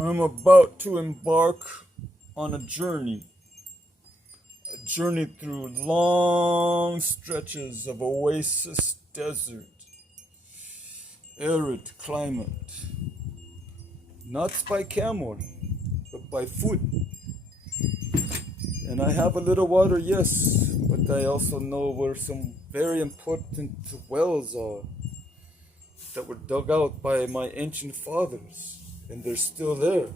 I'm about to embark on a journey through long stretches of oasis desert, arid climate, not by camel, but by foot. And I have a little water, yes, but I also know where some very important wells are that were dug out by my ancient fathers, and they're still there.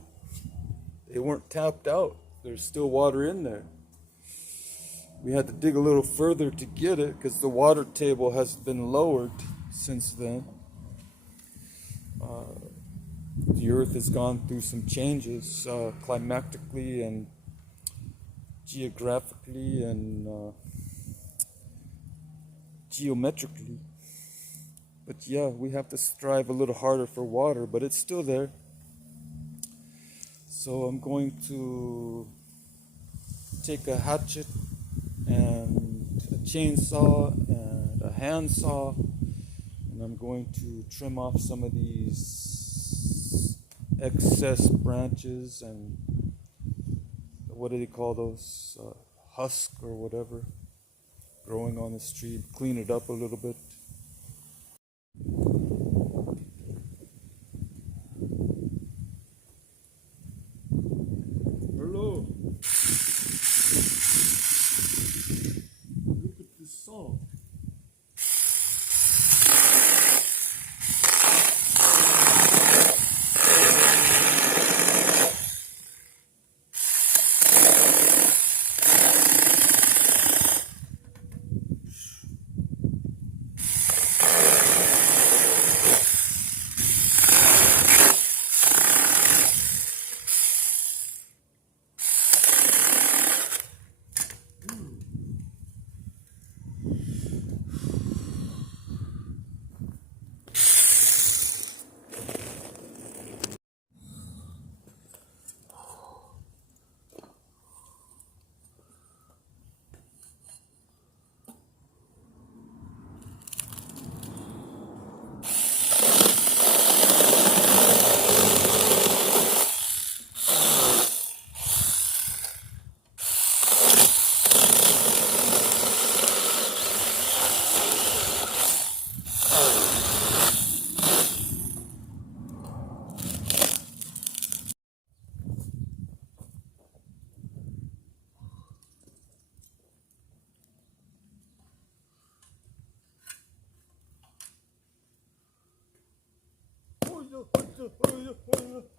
They weren't tapped out. There's still water in there. We had to dig a little further to get it because the water table has been lowered since then. The earth has gone through some changes climatically and geographically and geometrically. But yeah, we have to strive a little harder for water, but it's still there. So I'm going to take a hatchet and a chainsaw and a handsaw, and I'm going to trim off some of these excess branches and what do they call those, husk or whatever, growing on the street, clean it up a little bit. Hello. Look at this song. Oh, yeah, oh, yeah, oh, yeah, oh, yeah.